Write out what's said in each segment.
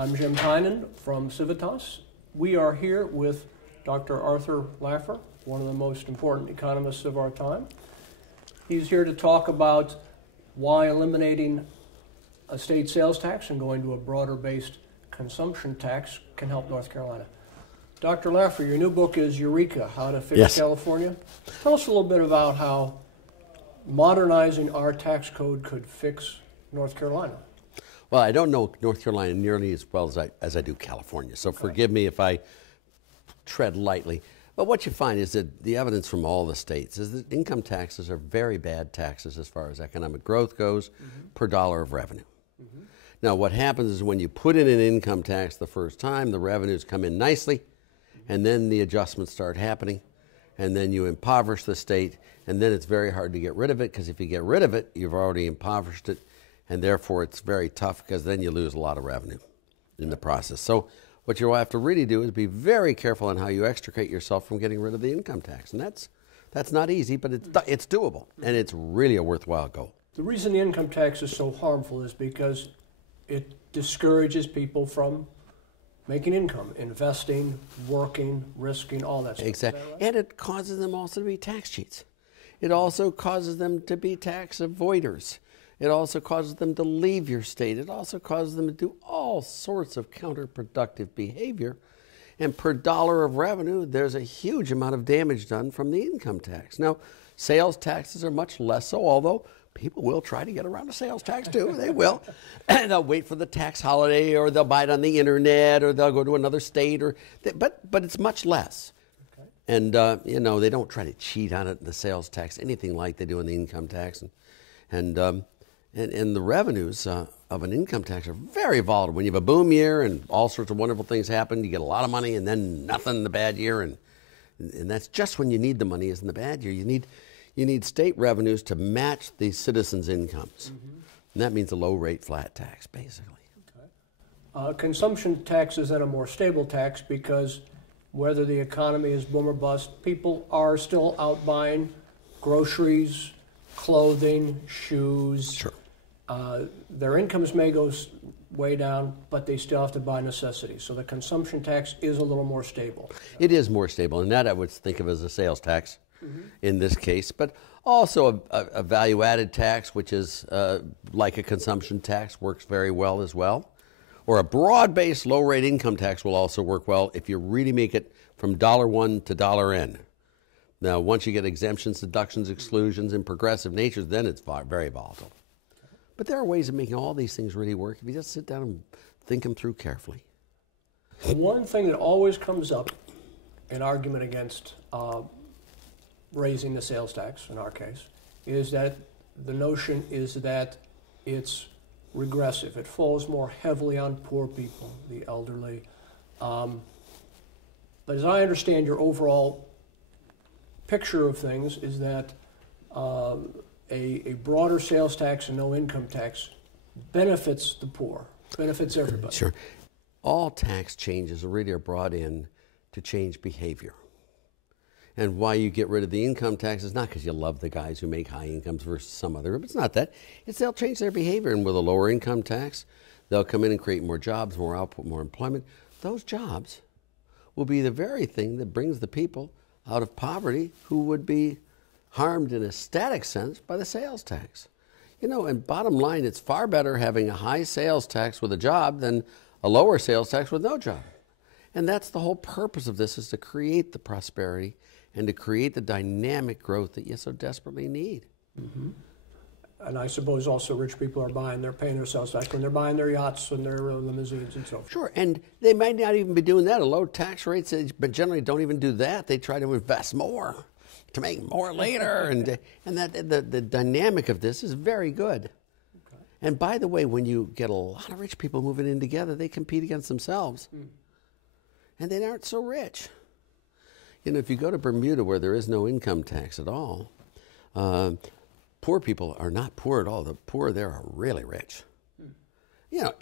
I'm Jim Tynan from Civitas. We are here with Dr. Arthur Laffer, one of the most important economists of our time. He's here to talk about why eliminating a state sales tax and going to a broader-based consumption tax can help North Carolina. Dr. Laffer, your new book is Eureka, How to Fix California. Tell us a little bit about how modernizing our tax code could fix North Carolina. Well, I don't know North Carolina nearly as well as I do California, so forgive me if I tread lightly. But what you find is that the evidence from all the states is that income taxes are very bad taxes as far as economic growth goes per dollar of revenue. Now, what happens is when you put in an income tax the first time, the revenues come in nicely, and then the adjustments start happening, and then you impoverish the state, and then it's very hard to get rid of it, because if you get rid of it, you've already impoverished it, and therefore it's very tough, because then you lose a lot of revenue in the process. So what you'll have to really do is be very careful on how you extricate yourself from getting rid of the income tax, and that's not easy, but it's doable, and it's really a worthwhile goal. The reason the income tax is so harmful is because it discourages people from making income, investing, working, risking, all that stuff. Exactly. Right? And it causes them also to be tax cheats. It also causes them to be tax avoiders. It also causes them to leave your state. It also causes them to do all sorts of counterproductive behavior. And per dollar of revenue, there's a huge amount of damage done from the income tax. Now, sales taxes are much less so, although people will try to get around a sales tax too. They will. And they'll wait for the tax holiday, or they'll buy it on the internet, or they'll go to another state, but it's much less. Okay. And they don't try to cheat on it in the sales tax, anything like they do in the income tax. And the revenues of an income tax are very volatile. When you have a boom year and all sorts of wonderful things happen, you get a lot of money, and then nothing in the bad year, and that's just when you need the money, is in the bad year. You need state revenues to match the citizens' incomes. And that means a low-rate flat tax, basically. Okay. Consumption tax is then a more stable tax because whether the economy is boom or bust, people are still out buying groceries, clothing, shoes. Sure. Their incomes may go way down, but they still have to buy necessities. So the consumption tax is a little more stable. It is more stable, and that I would think of as a sales tax. In this case, but also a value-added tax, which is like a consumption tax, works very well as well. Or a broad-based low-rate income tax will also work well if you really make it from $1 to $N. Now, once you get exemptions, deductions, exclusions, and progressive natures, then it's very volatile. But there are ways of making all these things really work if you just sit down and think them through carefully. One thing that always comes up in argument against raising the sales tax, in our case, is that the notion is that it's regressive. It falls more heavily on poor people, the elderly. But as I understand your overall picture of things is that a broader sales tax and no income tax benefits the poor, benefits everybody. Sure. All tax changes really are brought in to change behavior. And why you get rid of the income tax is not because you love the guys who make high incomes versus some other group. It's not that. It's they'll change their behavior. And with a lower income tax, they'll come in and create more jobs, more output, more employment. Those jobs will be the very thing that brings the people out of poverty who would be harmed in a static sense by the sales tax. And bottom line, it's far better having a high sales tax with a job than a lower sales tax with no job. And that's the whole purpose of this, is to create the prosperity and to create the dynamic growth that you so desperately need. And I suppose also rich people they're paying their sales tax when they're buying their yachts and their limousines and so forth. Sure, and they might not even be doing that. A low tax rates, but generally don't even do that. They try to invest more to make more later, and that the dynamic of this is very good. Okay. And by the way, when you get a lot of rich people moving in together, they compete against themselves, and they aren't so rich. If you go to Bermuda, where there is no income tax at all, poor people are not poor at all. The poor there are really rich.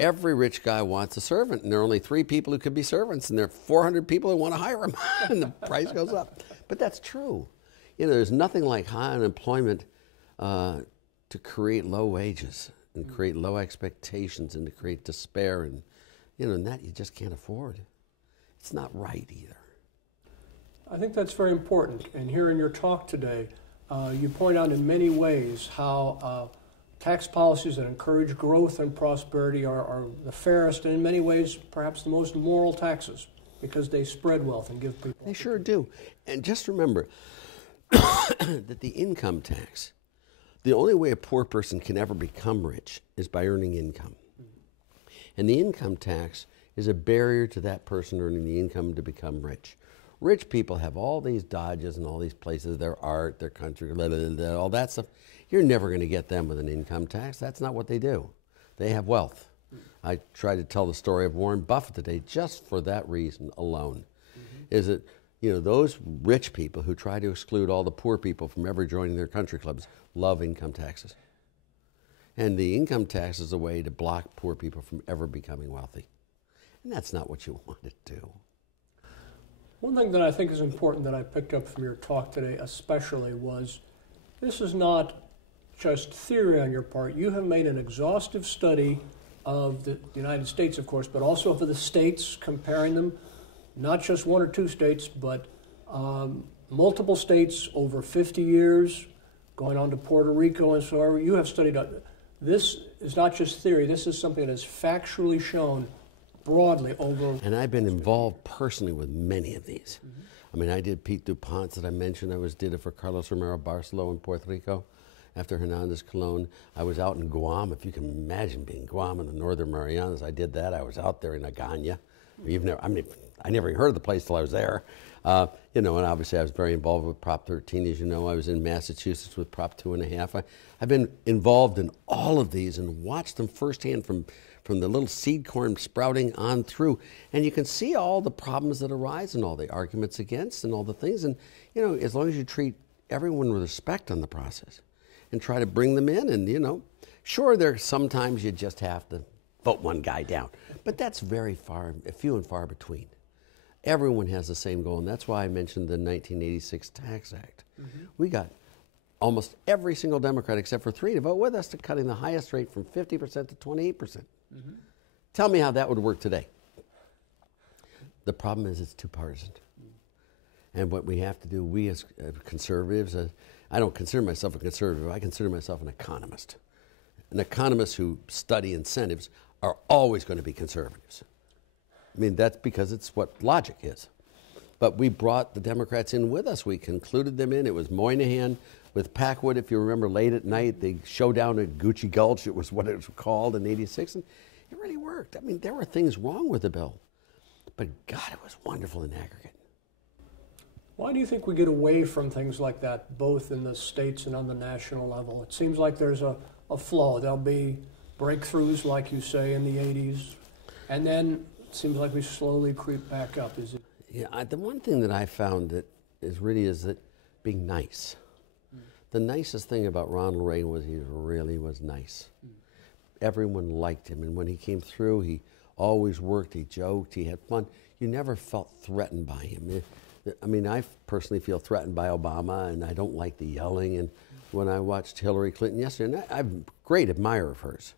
Every rich guy wants a servant, and there are only 3 people who could be servants, and there are 400 people who want to hire them, and the price goes up. But that's true. There's nothing like high unemployment to create low wages and create low expectations and to create despair And that you just can't afford. It's not right either. I think that's very important. And here in your talk today, you point out in many ways how tax policies that encourage growth and prosperity are the fairest and in many ways perhaps the most moral taxes because they spread wealth and give people. They sure do. And just remember that the income tax, the only way a poor person can ever become rich is by earning income. And the income tax is a barrier to that person earning the income to become rich. Rich people have all these dodges and all these places, their art, their country, all that stuff. You're never going to get them with an income tax. That's not what they do. They have wealth. I try to tell the story of Warren Buffett today just for that reason alone. Is that, those rich people who try to exclude all the poor people from ever joining their country clubs love income taxes. And the income tax is a way to block poor people from ever becoming wealthy. And that's not what you want to do. One thing that I think is important that I picked up from your talk today especially was this is not just theory on your part. You have made an exhaustive study of the United States, of course, but also for the states, comparing them, not just one or two states, but multiple states over 50 years, going on to Puerto Rico and so on. You have studied this is not just theory. This is something that is factually shown broadly over. And I've been involved personally with many of these. I mean, I did Pete DuPont's that I mentioned. Did it for Carlos Romero Barceló in Puerto Rico after Hernandez Colon. I was out in Guam. If you can imagine being in Guam in the Northern Marianas, I did that. I was out there in Agana. I never even heard of the place till I was there. And obviously I was very involved with Prop 13, as you know. I was in Massachusetts with Prop 2.5. I've been involved in all of these and watched them firsthand from the little seed corn sprouting on through. And you can see all the problems that arise and all the arguments against and all the things. And, as long as you treat everyone with respect on the process and try to bring them in and, sure, there's sometimes you just have to vote one guy down. But that's few and far between. Everyone has the same goal, and that's why I mentioned the 1986 Tax Act. We got almost every single Democrat except for 3 to vote with us to cutting the highest rate from 50% to 28%. Tell me how that would work today. The problem is it's too partisan. And what we have to do, we as conservatives, I don't consider myself a conservative, I consider myself an economist. And economists who study incentives are always going to be conservatives. I mean, that's because it's what logic is. But we brought the Democrats in with us. We concluded them in. It was Moynihan with Packwood, if you remember, late at night. They showdown at Gucci Gulch. It was what it was called in '86. And it really worked. I mean, there were things wrong with the bill. But, God, it was wonderful in aggregate. Why do you think we get away from things like that, both in the states and on the national level? It seems like there's a flaw. There'll be breakthroughs, like you say, in the 80s. And then it seems like we slowly creep back up. Is it? Yeah, the one thing that I found that is that being nice. The nicest thing about Ronald Reagan was he really was nice. Everyone liked him, and when he came through, he always worked, he joked, he had fun. You never felt threatened by him. I mean, I personally feel threatened by Obama, and I don't like the yelling. And when I watched Hillary Clinton yesterday, and I'm a great admirer of hers,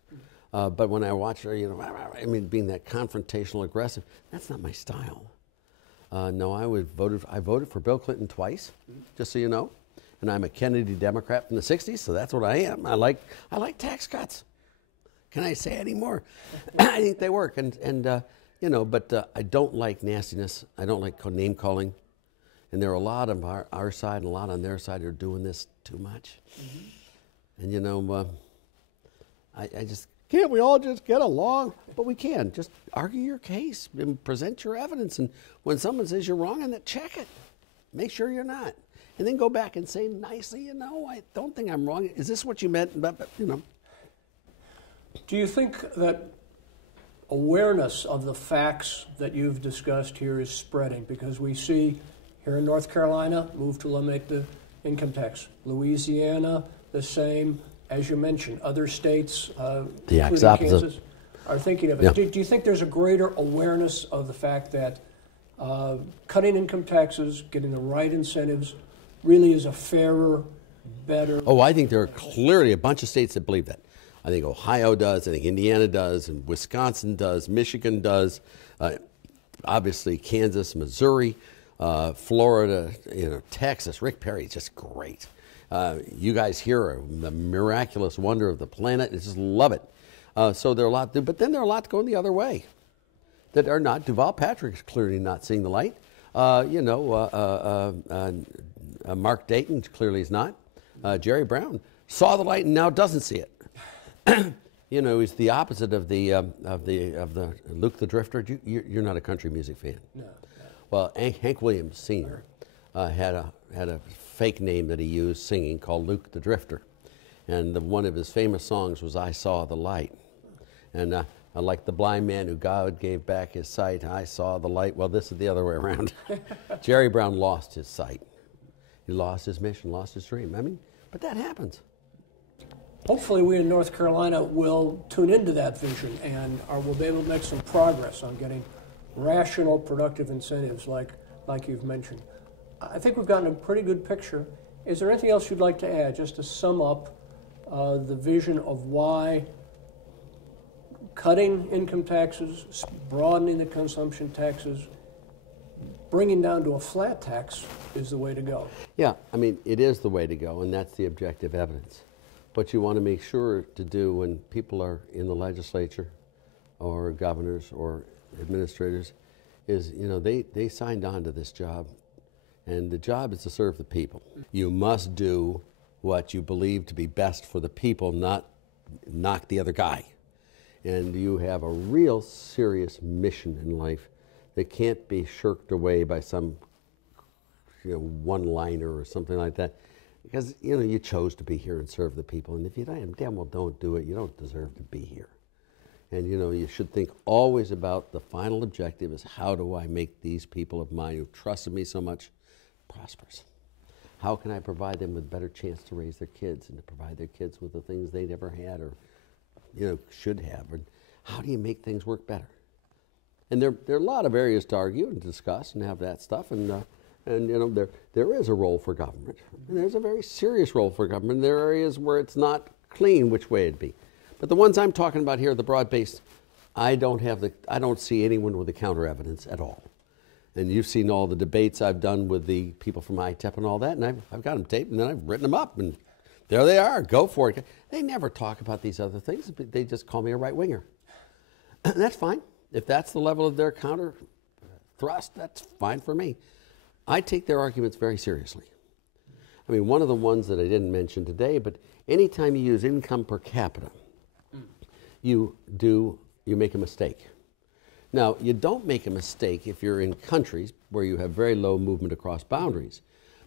but when I watch her, being that confrontational, aggressive, that's not my style. No, I voted for Bill Clinton twice, just so you know, and I'm a Kennedy Democrat from the '60s, so that's what I am. I like tax cuts. Can I say any more? I think they work, but I don't like nastiness. I don't like name calling, and there are a lot of our side and a lot on their side who are doing this too much. And I just. Can't we all just get along? But we can. Just argue your case and present your evidence. And when someone says you're wrong on that, check it. Make sure you're not. And then go back and say nicely, I don't think I'm wrong. Is this what you meant? Do you think that awareness of the facts that you've discussed here is spreading? Because we see here in North Carolina, move to eliminate the income tax. Louisiana, the same. As you mentioned, other states, including Kansas, are thinking of it. Yeah. Do you think there's a greater awareness of the fact that cutting income taxes, getting the right incentives, really is a fairer, better... Oh, I think there are clearly a bunch of states that believe that. I think Ohio does, I think Indiana does, and Wisconsin does, Michigan does, obviously Kansas, Missouri, Florida, Texas. Rick Perry's just great. You guys here are the miraculous wonder of the planet. I just love it. So there are a lot, but then there are a lot going the other way that are not. Duval Patrick's clearly not seeing the light. Mark Dayton clearly is not. Jerry Brown saw the light and now doesn't see it. He's the opposite of the Luke the Drifter. You're not a country music fan. No. Well, Hank Williams Sr. Had a fake name that he used singing called Luke the Drifter, and one of his famous songs was "I Saw the Light," and like the blind man who God gave back his sight, I saw the light. Well, this is the other way around. Jerry Brown lost his sight. He lost his mission, lost his dream. I mean, but that happens. Hopefully we in North Carolina will tune into that vision and will be able to make some progress on getting rational, productive incentives like you've mentioned. I think we've gotten a pretty good picture. Is there anything else you'd like to add, just to sum up the vision of why cutting income taxes, broadening the consumption taxes, bringing down to a flat tax is the way to go? Yeah, I mean, it is the way to go, and that's the objective evidence. What you want to make sure to do when people are in the legislature or governors or administrators is, they signed on to this job, and the job is to serve the people. You must do what you believe to be best for the people, not knock the other guy. And you have a real serious mission in life that can't be shirked away by some one-liner or something like that. Because, you chose to be here and serve the people. And if you damn well don't do it, you don't deserve to be here. And, you should think always about the final objective is how do I make these people of mine who trusted me so much prosperous? How can I provide them with a better chance to raise their kids and to provide their kids with the things they never had or, should have? And how do you make things work better? And there are a lot of areas to argue and discuss and have that stuff. And there is a role for government, and there's a very serious role for government. There are areas where it's not clean which way it'd be, but the ones I'm talking about here, the broad-based, I don't see anyone with the counter evidence at all. And you've seen all the debates I've done with the people from ITEP and all that, and I've got them taped, and then I've written them up, and there they are. Go for it. They never talk about these other things. They just call me a right-winger. That's fine. If that's the level of their counter thrust, that's fine for me. I take their arguments very seriously. I mean, one of the ones that I didn't mention today, but anytime you use income per capita, you make a mistake. Now, you don't make a mistake if you're in countries where you have very low movement across boundaries.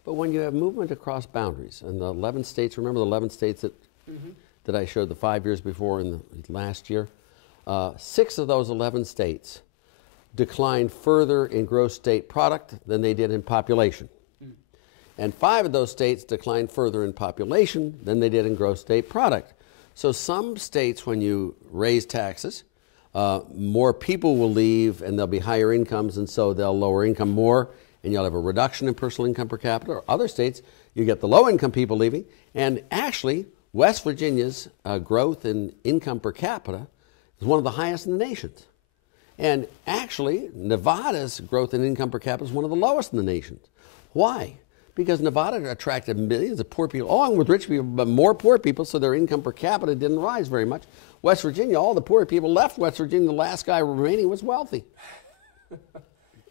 But when you have movement across boundaries, and the 11 states, remember the 11 states that I showed the 5 years before and the last year? 6 of those 11 states declined further in gross state product than they did in population. And 5 of those states declined further in population than they did in gross state product. So some states, when you raise taxes, more people will leave and there'll be higher incomes, and so they'll lower income more, and you'll have a reduction in personal income per capita. Or other states, you get the low income people leaving, and actually West Virginia's growth in income per capita is one of the highest in the nation. And actually, Nevada's growth in income per capita is one of the lowest in the nation. Why? Because Nevada attracted millions of poor people, along with rich people, but more poor people, so their income per capita didn't rise very much. West Virginia, all the poor people left West Virginia. The last guy remaining was wealthy.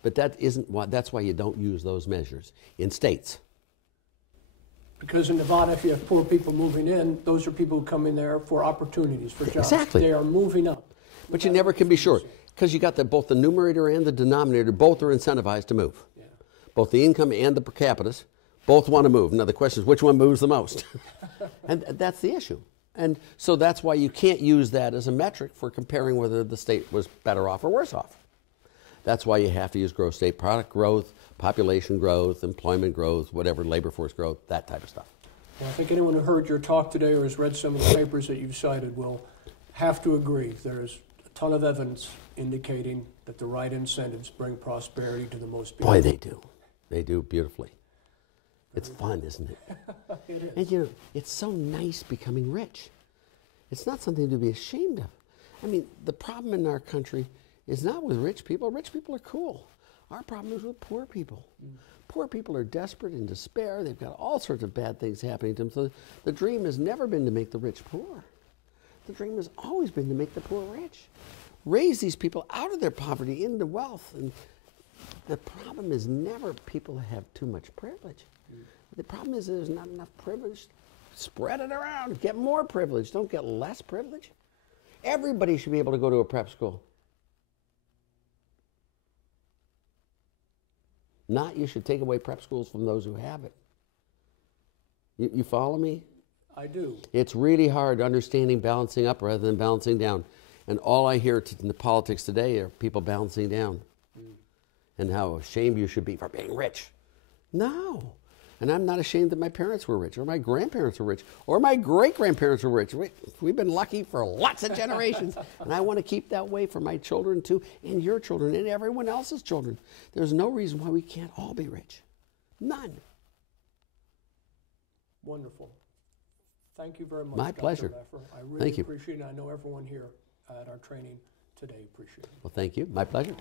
But that's why you don't use those measures in states. Because in Nevada, if you have poor people moving in, those are people who come in there for opportunities, for jobs. Exactly. They are moving up. But you never can be sure, because you got both the numerator and the denominator, both are incentivized to move. Yeah. Both the income and the per capitas, both want to move. Now the question is, which one moves the most? And that's the issue. And so that's why you can't use that as a metric for comparing whether the state was better off or worse off. That's why you have to use gross state product growth, population growth, employment growth, whatever, labor force growth, that type of stuff. Well, I think anyone who heard your talk today or has read some of the papers that you've cited will have to agree. There's a ton of evidence indicating that the right incentives bring prosperity to the most people. Boy, they do. They do beautifully. It's fun, isn't it? It is. And it's so nice becoming rich. It's not something to be ashamed of. I mean, the problem in our country is not with rich people. Rich people are cool. Our problem is with poor people. Poor people are desperate and despair. They've got all sorts of bad things happening to them. So the dream has never been to make the rich poor. The dream has always been to make the poor rich. Raise these people out of their poverty into wealth. And the problem is never people have too much privilege. The problem is there's not enough privilege. Spread it around. Get more privilege. Don't get less privilege. Everybody should be able to go to a prep school. Not you should take away prep schools from those who have it. You follow me? I do. It's really hard understanding balancing up rather than balancing down. And all I hear in the politics today are people balancing down. And how ashamed you should be for being rich. No. And I'm not ashamed that my parents were rich, or my grandparents were rich, or my great-grandparents were rich. We've been lucky for lots of generations. And I want to keep that way for my children too, and your children, and everyone else's children. There's no reason why we can't all be rich. None. Wonderful. Thank you very much, My Dr. pleasure. Laffer. I really Thank you. appreciate it. I know everyone here at our training today appreciates it. Well, thank you. My pleasure.